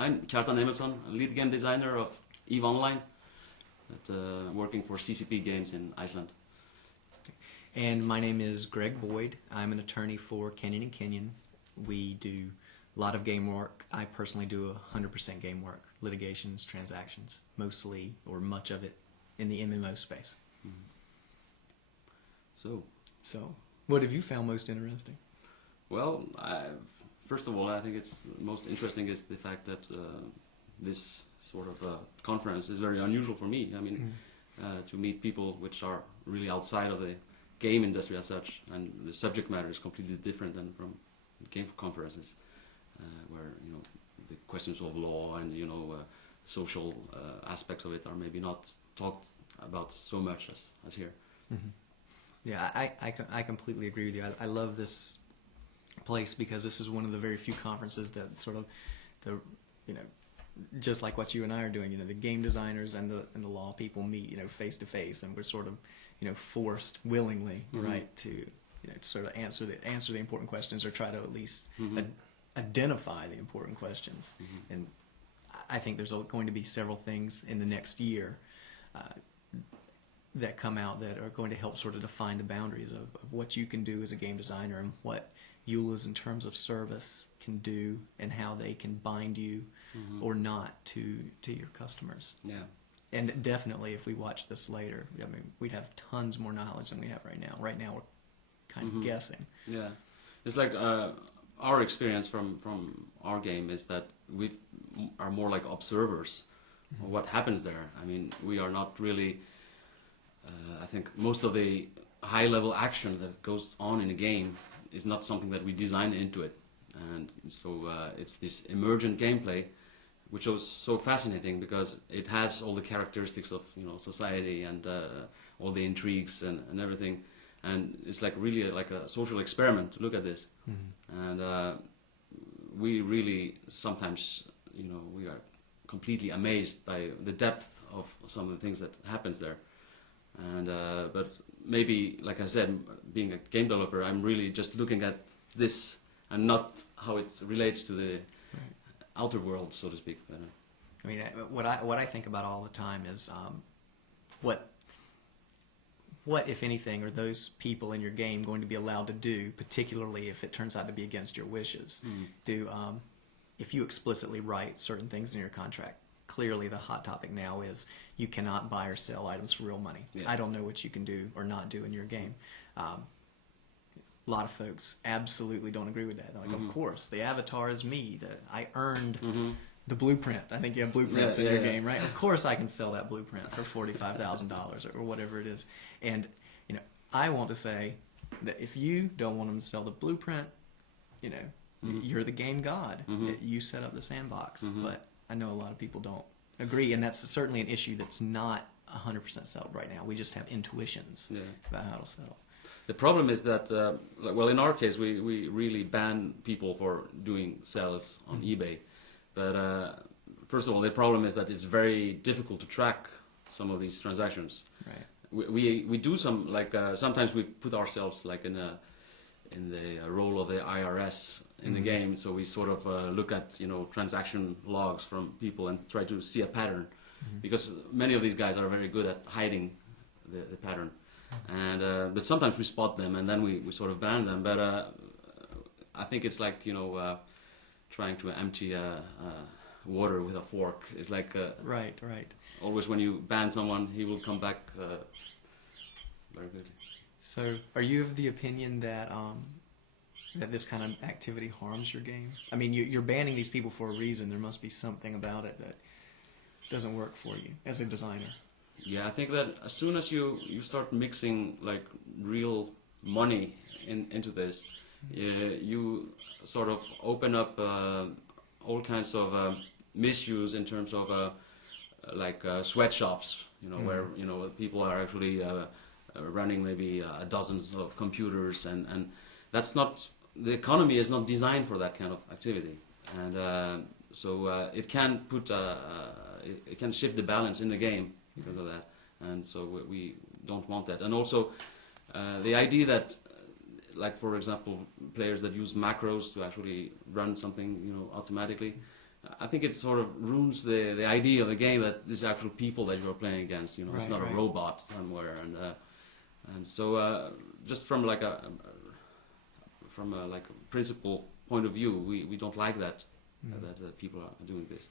I'm Kjartan Emilsson, lead game designer of EVE Online, working for CCP Games in Iceland. And my name is Greg Boyd. I'm an attorney for Kenyon & Kenyon. We do a lot of game work. I personally do 100% game work, litigations, transactions, mostly or much of it in the MMO space. So, what have you found most interesting? well, first of all, I think it's most interesting is the fact that this sort of conference is very unusual for me. I mean, to meet people which are really outside of the game industry as such, and the subject matter is completely different than from game conferences, where the questions of law and social aspects of it are maybe not talked about so much as here. Yeah, I completely agree with you. I love this place because this is one of the very few conferences that sort of just like what you and I are doing. The game designers and the law people meet face to face, and we're sort of forced willingly, right, to sort of answer the important questions, or try to at least identify the important questions. And I think there's going to be several things in the next year that come out that are going to help sort of define the boundaries of what you can do as a game designer, and what EULAs in terms of service can do, and how they can bind you or not to your customers. Yeah. And definitely, if we watch this later, I mean, we'd have tons more knowledge than we have right now. Right now, we're kind of guessing. Yeah, it's like our experience from our game is that we are more like observers of what happens there. I mean, we are not really. I think most of the high-level action that goes on in a game is not something that we design into it, and so it's this emergent gameplay, which was so fascinating because it has all the characteristics of society and all the intrigues and everything, and it's like really like a social experiment to look at this. And we really sometimes we are completely amazed by the depth of some of the things that happens there. And but maybe, like I said, being a game developer, I'm really just looking at this and not how it relates to the outer world, so to speak. I mean, what I think about all the time is what if anything are those people in your game going to be allowed to do, particularly if it turns out to be against your wishes. If you explicitly write certain things in your contract. Clearly, the hot topic now is you cannot buy or sell items for real money. I don't know what you can do or not do in your game. A lot of folks absolutely don't agree with that. They're like, of course, the avatar is me. That I earned the blueprint. I think you have blueprints in your game, right? Of course, I can sell that blueprint for $45,000 or whatever it is. And I want to say that if you don't want them to sell the blueprint, you're the game god. You set up the sandbox, but I know a lot of people don't agree, and that's certainly an issue that's not 100% settled right now. We just have intuitions about how to settle. The problem is that, well, in our case, we really ban people for doing sales on eBay. But first of all, the problem is that it's very difficult to track some of these transactions. Right. We do some, like sometimes we put ourselves like in the role of the IRS in the game, so we sort of look at transaction logs from people and try to see a pattern, because many of these guys are very good at hiding the pattern, and but sometimes we spot them and then we sort of ban them. But I think it's like trying to empty water with a fork. It's like right. Always when you ban someone, he will come back very quickly. So, are you of the opinion that that this kind of activity harms your game? I mean, you're banning these people for a reason. There must be something about it that doesn't work for you as a designer. Yeah, I think that as soon as you start mixing like real money into this, you sort of open up all kinds of misuse in terms of like sweatshops, where people are actually running maybe dozens of computers, and that's not, the economy is not designed for that kind of activity, and so it can put it can shift the balance in the game because of that, and so we don't want that. And also the idea that, like for example, players that use macros to actually run something automatically, I think it sort of ruins the idea of the game that there's actual people that you're playing against. You know, it's not a robot somewhere, and so just from like a principle point of view, we don't like that that people are doing this.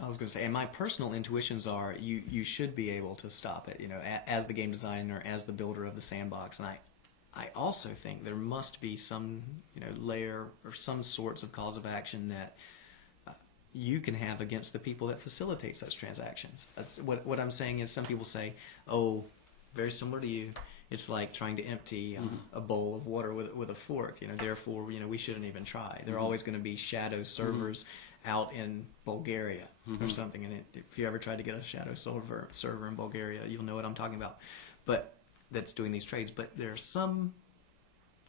I was going to say, and my personal intuitions are you should be able to stop it, you know, as the game designer, as the builder of the sandbox. And I also think there must be some, you know, layer or some sorts of cause of action that you can have against the people that facilitate such transactions. That's what I'm saying is some people say, oh, very similar to you, it's like trying to empty a bowl of water with a fork. You know, therefore, you know, we shouldn't even try. There are always going to be shadow servers out in Bulgaria or something. And if you ever tried to get a shadow server in Bulgaria, you'll know what I'm talking about. But that's doing these trades. But there are some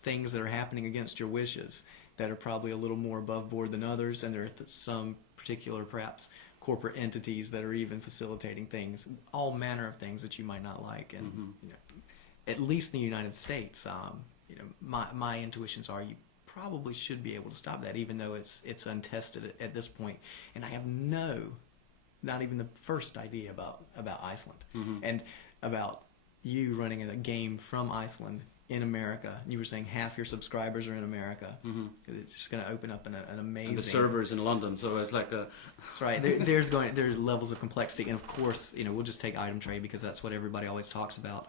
things that are happening against your wishes that are probably a little more above board than others, and there are some particular, perhaps, corporate entities that are even facilitating things, all manner of things that you might not like. And you know, at least in the United States, you know, my intuitions are you probably should be able to stop that, even though it's untested at this point. And I have not even the first idea about Iceland and about you running a game from Iceland in America. You were saying half your subscribers are in America. It's just going to open up an amazing... And the servers in London, so it's like a... That's right. There's levels of complexity, and of course, you know, we'll just take item trade because that's what everybody always talks about.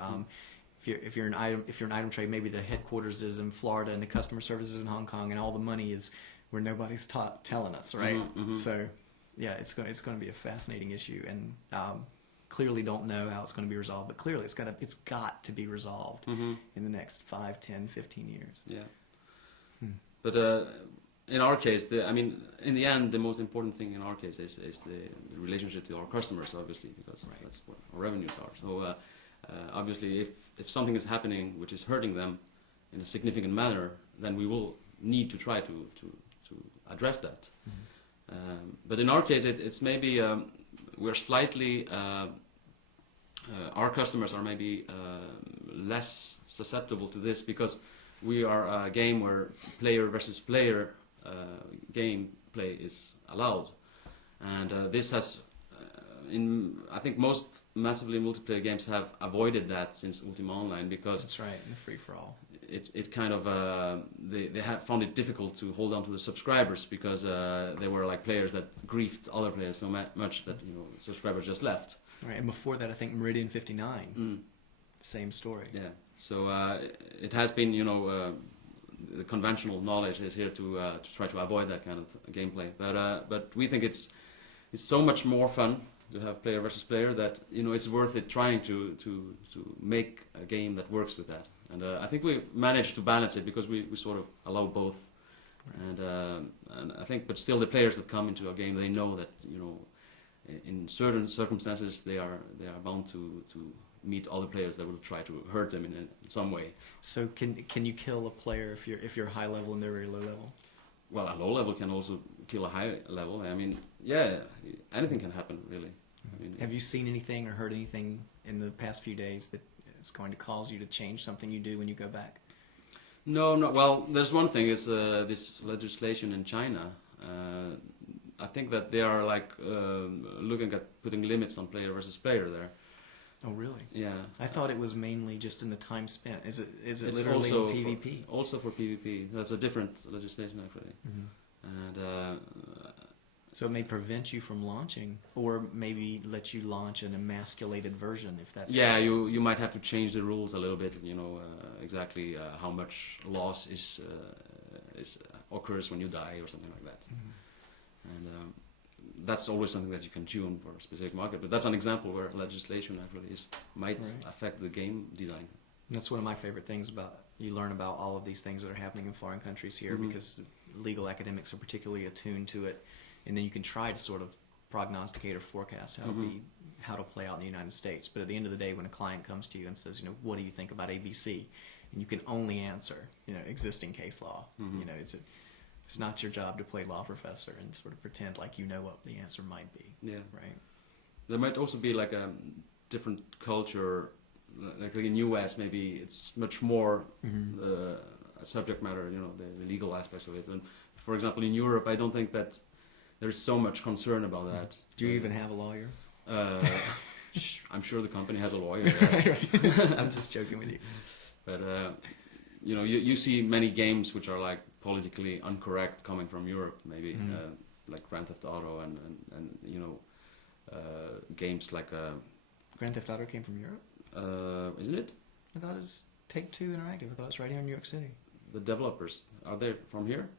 If you're an item trade, maybe the headquarters is in Florida and the customer service is in Hong Kong, and all the money is where nobody's telling us, right? So, yeah, it's going to be a fascinating issue, and clearly don't know how it's going to be resolved, but clearly it's got to be resolved in the next 5, 10, 15 years. Yeah. But in our case, in the end, the most important thing in our case is the relationship to our customers, obviously, because that's what our revenues are. So obviously, if something is happening which is hurting them in a significant manner, then we will need to try to address that. But in our case, it's maybe we're slightly our customers are maybe less susceptible to this because we are a game where player versus player game play is allowed, and this has I think most massively multiplayer games have avoided that since Ultima Online, because that's right, in the free for all. It kind of they had found it difficult to hold on to the subscribers because they were like players that griefed other players so much that, you know, subscribers just left. Right, and before that, I think Meridian 59, same story. Yeah, so it has been, you know, the conventional knowledge is here to try to avoid that kind of gameplay. But we think it's so much more fun to have player versus player that, you know, it's worth it trying to make a game that works with that. And I think we managed to balance it because we sort of allow both. Right. And I think, but still the players that come into a game, they know that, you know, in certain circumstances they are bound to meet other players that will try to hurt them in some way. So can you kill a player if you're high level and they're very low level? Well, a low level can also kill a high level. I mean, yeah, anything can happen, really. I mean, have you seen anything or heard anything in the past few days that it's going to cause you to change something you do when you go back? No. Well, there's one thing is this legislation in China. I think that they are like looking at putting limits on player versus player there. Oh, really? Yeah. I thought it was mainly just in the time spent. Is it it's literally also in PvP? Also for PvP. That's a different legislation, actually. And so it may prevent you from launching, or maybe let you launch an emasculated version, if that's... Yeah, you might have to change the rules a little bit, you know, exactly how much loss occurs when you die or something like that. And that's always something that you can tune for a specific market, but that's an example where legislation actually might affect the game design. That's one of my favorite things about, you learn about all of these things that are happening in foreign countries here, because legal academics are particularly attuned to it, and then you can try to sort of prognosticate or forecast how to play out in the United States. But at the end of the day, when a client comes to you and says, you know, what do you think about ABC? And you can only answer, you know, existing case law. You know, it's not your job to play law professor and sort of pretend like you know what the answer might be. Yeah. Right. There might also be like a different culture, like in US maybe it's much more a subject matter, you know, the legal aspects of it. And for example, in Europe, I don't think that there's so much concern about that. Do you even have a lawyer? I'm sure the company has a lawyer. Yes. I'm just joking with you. But you know, you see many games which are like politically incorrect coming from Europe, maybe like Grand Theft Auto and you know games like Grand Theft Auto came from Europe? Isn't it? I thought it was Take-Two Interactive. I thought it was right here in New York City. The developers, are they from here?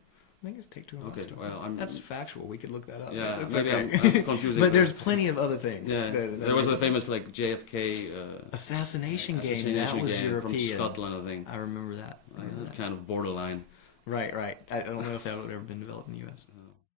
I think it's Take-Two. Okay, well, that's factual. We could look that up. Yeah, that's maybe okay. I'm confusing. But there's plenty of other things. Yeah, there was a famous like JFK assassination game. That was game European. from Scotland, I think. I remember that. Kind of borderline. Right. I don't know if that would have ever been developed in the U.S.